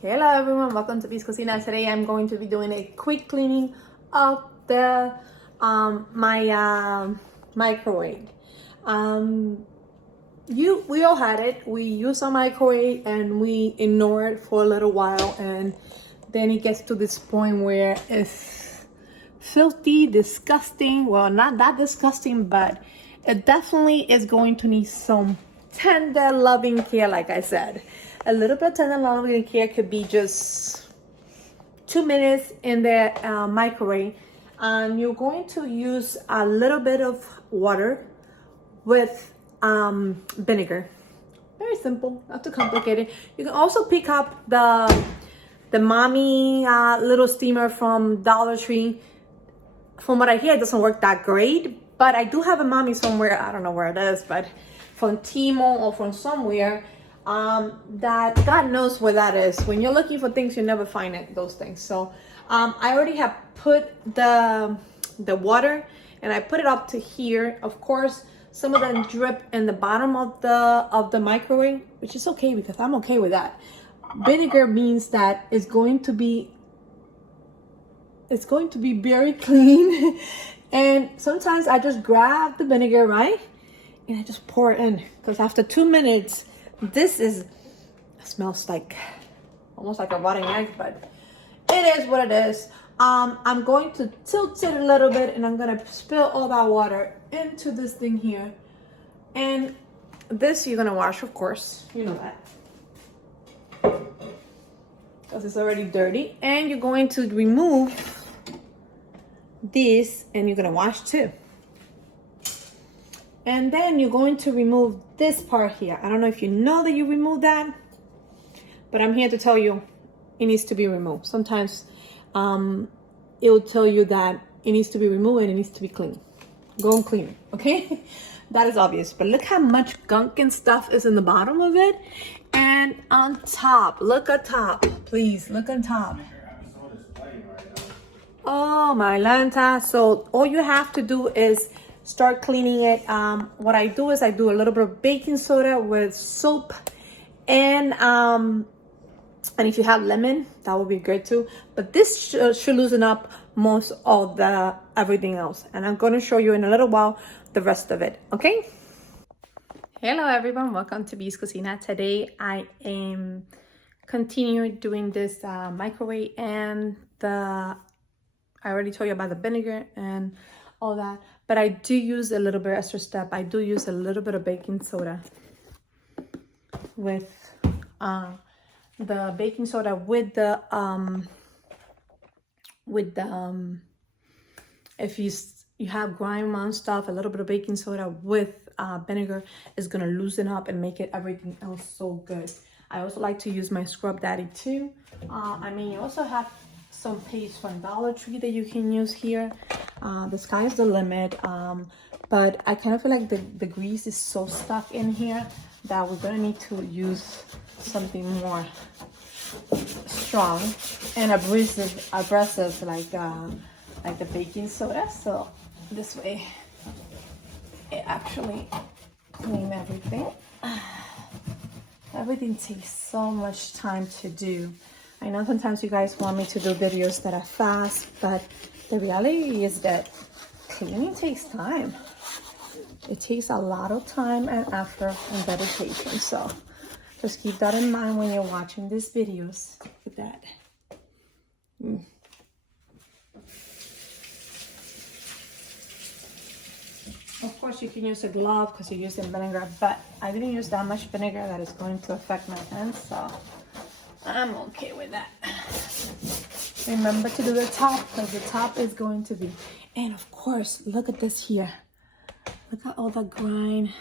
Hello everyone, welcome to Beast Cocina. Today I'm going to be doing a quick cleaning of the my microwave. We all had it. We use our microwave and we ignore it for a little while, and then it gets to this point where it's filthy, disgusting. Well, not that disgusting, but it definitely is going to need some tender loving care. Like I said, a little bit of tender loving care could be just 2 minutes in the microwave. You're going to use a little bit of water with vinegar. Very simple, not too complicated. You can also pick up the mommy little steamer from Dollar Tree. From what I hear, it doesn't work that great, but I do have a mommy somewhere, I don't know where it is, but from Timo or from somewhere, that God knows where that is. When you're looking for things, you never find it, those things. So I already have put the water, and I put it up to here. Of course, some of them drip in the bottom of the microwave, which is okay because I'm okay with that. Vinegar means that it's going to be very clean. And sometimes I just grab the vinegar, right, and I just pour it in, because after 2 minutes, it smells like almost like a rotting egg, but it is what it is. I'm going to tilt it a little bit, and I'm gonna spill all that water into this thing here. And this you're gonna wash, of course, you know that, because it's already dirty. And you're going to remove this, and you're gonna wash too. And then you're going to remove this part here. I don't know if you know that you remove that, but I'm here to tell you it needs to be removed. Sometimes it will tell you that it needs to be removed and it needs to be clean. Go and clean it, okay? That is obvious, but look how much gunk and stuff is in the bottom of it. And on top, look at top, please, look on top. Oh my lanta. So all you have to do is start cleaning it. What I do is I do a little bit of baking soda with soap, and if you have lemon, that would be good too. But this should loosen up most of the everything else, and I'm going to show you in a little while the rest of it. Okay. Hello everyone, welcome to Beast Cocina. Today I am continuing doing this microwave, and I already told you about the vinegar and all that, but I do use a little bit extra step. I do use a little bit of baking soda with the baking soda with the if you have grime on stuff, a little bit of baking soda with vinegar is gonna loosen up and make it everything else so good. I also like to use my Scrub Daddy too. I mean, you also have some paste from Dollar Tree that you can use here. The sky is the limit, but I kind of feel like the grease is so stuck in here that we're gonna need to use something more strong and abrasive like the baking soda. So this way it actually cleans everything. Everything takes so much time to do. I know sometimes you guys want me to do videos that are fast, but the reality is that cleaning takes time. It takes a lot of time and effort and dedication. So just keep that in mind when you're watching these videos. Look at that. Of course, you can use a glove because you're using vinegar, but I didn't use that much vinegar that is going to affect my hands, so I'm okay with that. Remember to do the top, because the top is going to be, and of course, look at this here. Look at all the grime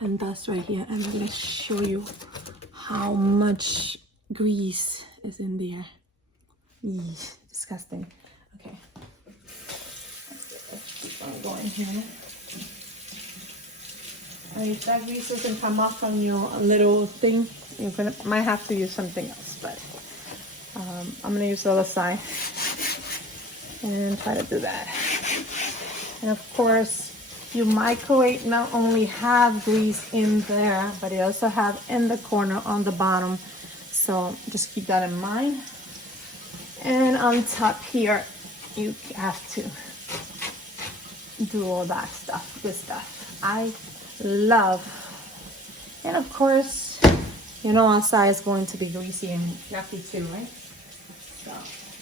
and dust right here. I'm going to show you how much grease is in there. Eesh, disgusting. Okay. Let's keep on going here. And if that grease doesn't come off from your little thing, you might have to use something else. But I'm going to use the other side and try to do that. And of course, your microwave not only have grease in there, but it also have in the corner on the bottom So just keep that in mind. And on top here, you have to do all that stuff, good stuff. I love, and of course, you know outside is going to be greasy and yucky too, right? So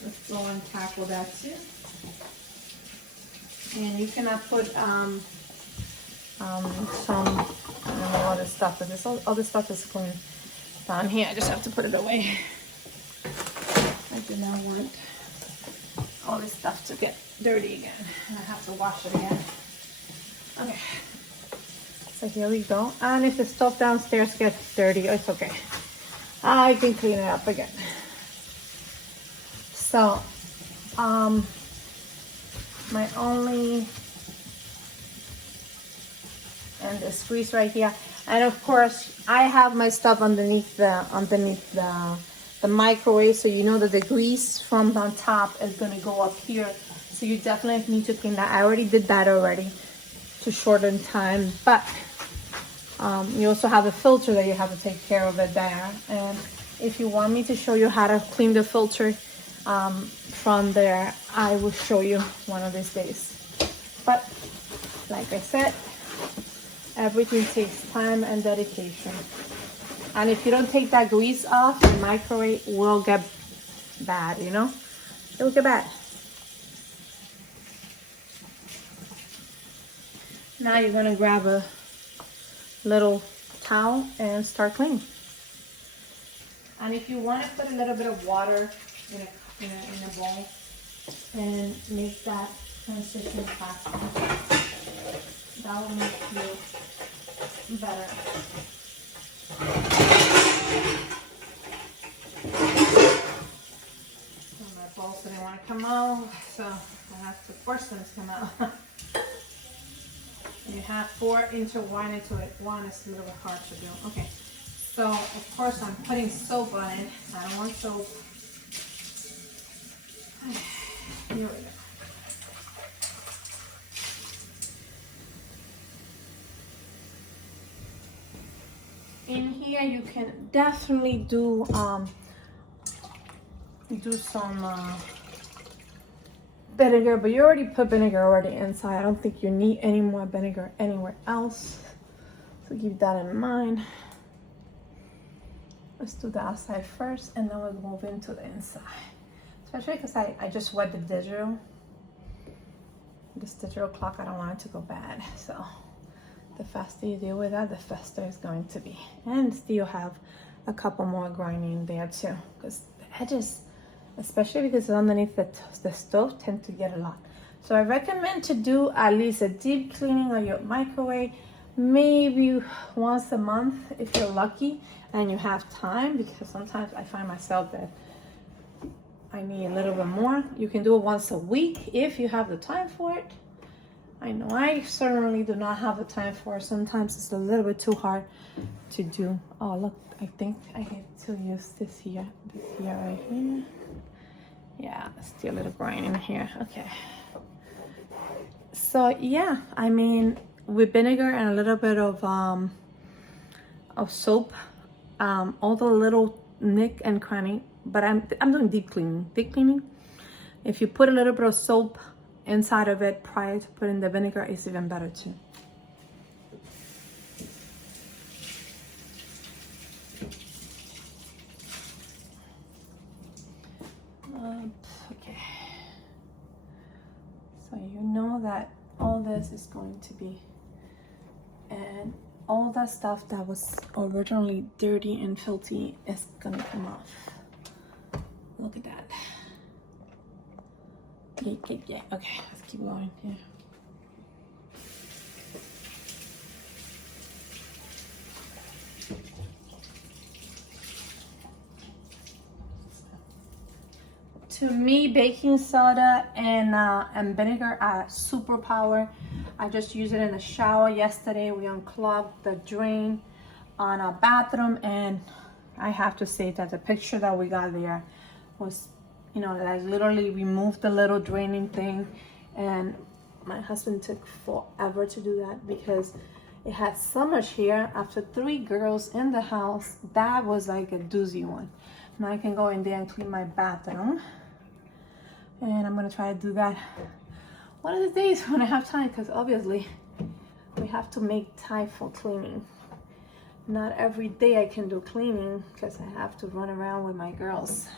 let's go and tackle that too. And you cannot put some, I don't know, other stuff, but this other stuff is going down here. I just have to put it away. I do not want all this stuff to get dirty again, and I have to wash it again. Okay, so here we go. And if the stuff downstairs gets dirty, it's okay. I can clean it up again. So, my only, and this grease right here, and of course I have my stuff underneath the microwave, so you know that the grease from on top is going to go up here, so you definitely need to clean that. I already did that already to shorten time, but you also have a filter that you have to take care of it there. And if you want me to show you how to clean the filter from there, I will show you one of these days. But like I said, everything takes time and dedication. And if you don't take that grease off, the microwave will get bad, you know? It will get bad. Now you're gonna grab a little towel and start cleaning. And if you want to put a little bit of water in a bowl and make that transition faster, that will make you better. So my balls didn't want to come out, so I have to force them to come out. You have 4 intertwined into it. One is a little bit hard to do. Okay, so of course I'm putting soap on it. I don't want soap. Here we go. In here you can definitely do some vinegar, but you already put vinegar already inside. I don't think you need any more vinegar anywhere else, so keep that in mind. Let's do the outside first, and then we'll move into the inside, especially because I just wet this digital clock. I don't want it to go bad, so the faster you deal with that, the faster it's going to be. And still have a couple more grinding there too, because the edges, especially because it's underneath the stove, tend to get a lot. So I recommend to do at least a deep cleaning of your microwave, maybe once a month if you're lucky and you have time, because sometimes I find myself that I need a little bit more. You can do it once a week if you have the time for it. I know I certainly do not have the time for it. Sometimes it's a little bit too hard to do. Oh look, I think I have to use this here right here. Yeah, still a little grinding in here. Okay. So yeah, I mean, with vinegar and a little bit of soap, all the little nick and cranny. But I'm doing deep cleaning. Deep cleaning. If you put a little bit of soap inside of it prior to putting the vinegar, it's even better too. Okay, so you know that all this is going to be, and all that stuff that was originally dirty and filthy is gonna come off. Look at that. Yeah. Okay, let's keep going. Yeah. To me, baking soda and vinegar are superpower. I just used it in the shower yesterday. We unclogged the drain on our bathroom, and I have to say that the picture that we got there was, you know, that I literally removed the little draining thing, and my husband took forever to do that because it had so much hair. After 3 girls in the house, that was like a doozy one. now I can go in there and clean my bathroom. And I'm gonna try to do that one of the days when I have time, because obviously we have to make time for cleaning. Not every day I can do cleaning because I have to run around with my girls.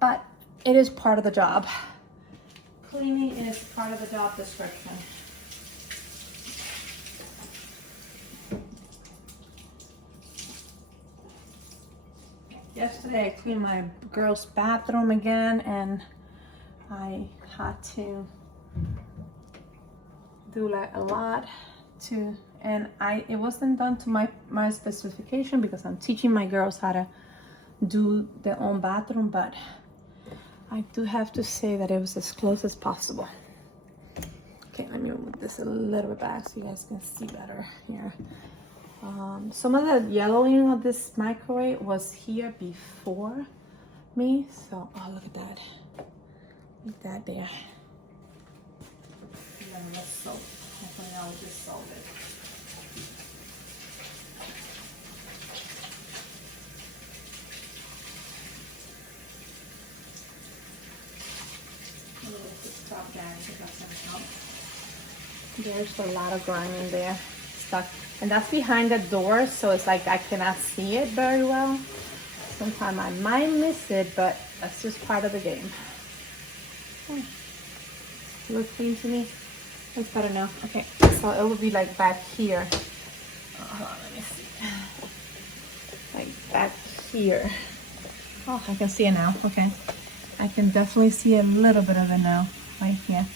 But it is part of the job. Cleaning is part of the job description. Yesterday I cleaned my girls' bathroom again, and I had to do like a lot to, and it wasn't done to my specification because I'm teaching my girls how to do their own bathroom, but I do have to say that it was as close as possible. Okay, let me move this a little bit back so you guys can see better here. Some of the yellowing of this microwave was here before me, so oh, look at that. Look at that there. And then let's soak. Hopefully I will just soak it. Stop there, I think that's gonna help. There's a lot of grime in there stuck, and that's behind the door, so it's like I cannot see it very well. Sometimes I might miss it, but that's just part of the game. Oh, looks clean to me. Looks better now. Okay, so it will be like back here. Hold on, let me see. Like back here. Oh, I can see it now. Okay, I can definitely see a little bit of it now, right here.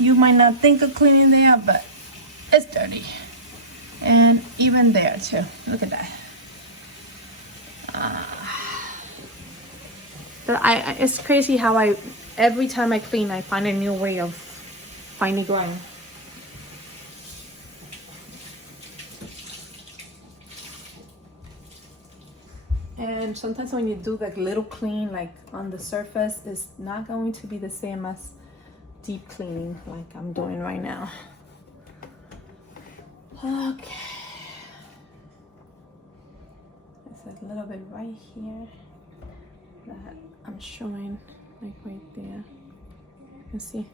You might not think of cleaning there, but it's dirty. And even there too. Look at that. But it's crazy how every time I clean, I find a new way of finding grime. And sometimes when you do like little clean, like on the surface, it's not going to be the same as deep cleaning like I'm doing right now. Okay. There's a little bit right here that I'm showing, like right there. You can see.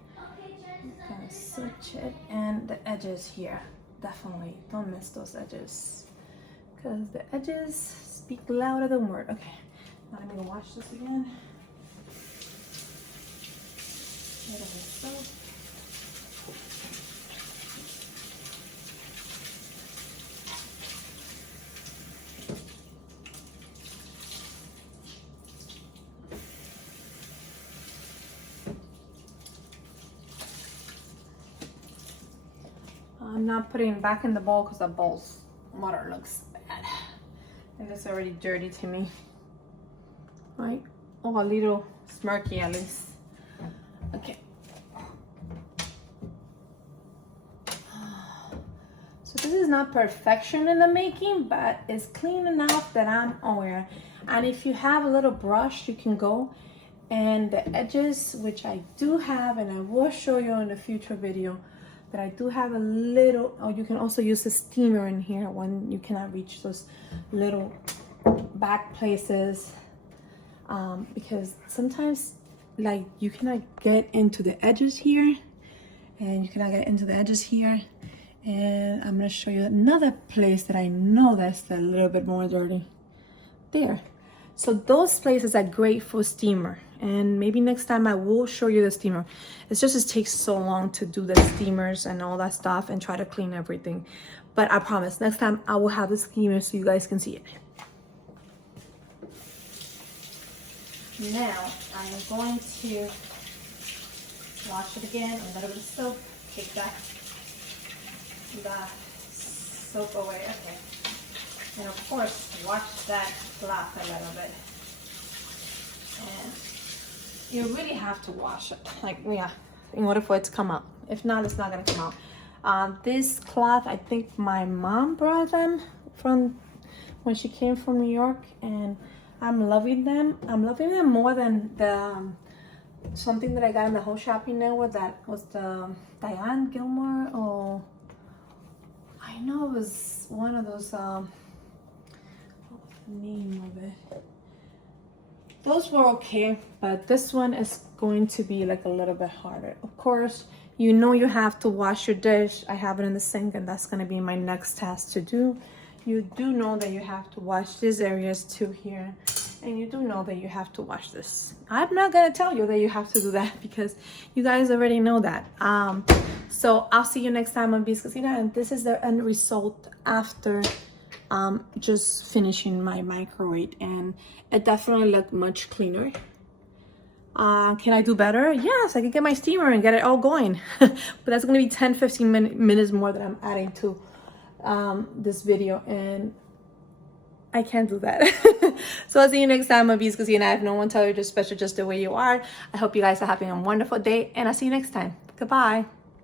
Gotta switch it, and the edges here. Definitely don't miss those edges, because the edges speak louder than words. Okay, now I'm gonna wash this again. A little bit of soap. I'm not putting it back in the bowl because the bowl's water looks bad. And it's already dirty to me. Right? Oh, a little smirky at least. Okay. So this is not perfection in the making, but it's clean enough that I'm aware. And if you have a little brush, you can go, and the edges, which I do have, and I will show you in a future video, that I do have a little, or you can also use a steamer in here when you cannot reach those little back places, because sometimes like you cannot get into the edges here, and you cannot get into the edges here. And I'm gonna show you another place that I know that's a little bit more dirty. There. So those places are great for steamer, and maybe next time I will show you the steamer. It's just it takes so long to do the steamers and all that stuff and try to clean everything. But I promise next time I will have the steamer so you guys can see it. Now I am going to wash it again. A little bit of soap. Take that the soap away. Okay. And of course, wash that cloth a little bit. And you really have to wash it, like, yeah, in order for it to come out. If not, it's not gonna come out. This cloth, I think my mom brought them from when she came from New York, and I'm loving them. I'm loving them more than the something that I got in the whole shopping network. That was the Diane Gilmore, or I know it was one of those name of it. Those were okay, but this one is going to be like a little bit harder. Of course, you know you have to wash your dish. I have it in the sink, and that's gonna be my next task to do. You do know that you have to wash these areas too here, and you do know that you have to wash this. I'm not gonna tell you that you have to do that because you guys already know that. So I'll see you next time on Bees Cocina, and this is the end result after just finishing my microwave, and it definitely looked much cleaner. Can I do better? Yes, I can get my steamer and get it all going. But that's gonna be 10-15 minutes more that I'm adding to this video, and I can't do that. So I'll see you next time on Bees Cocina. I have no one tell you just special just the way you are. I hope you guys are having a wonderful day, and I'll see you next time. Goodbye.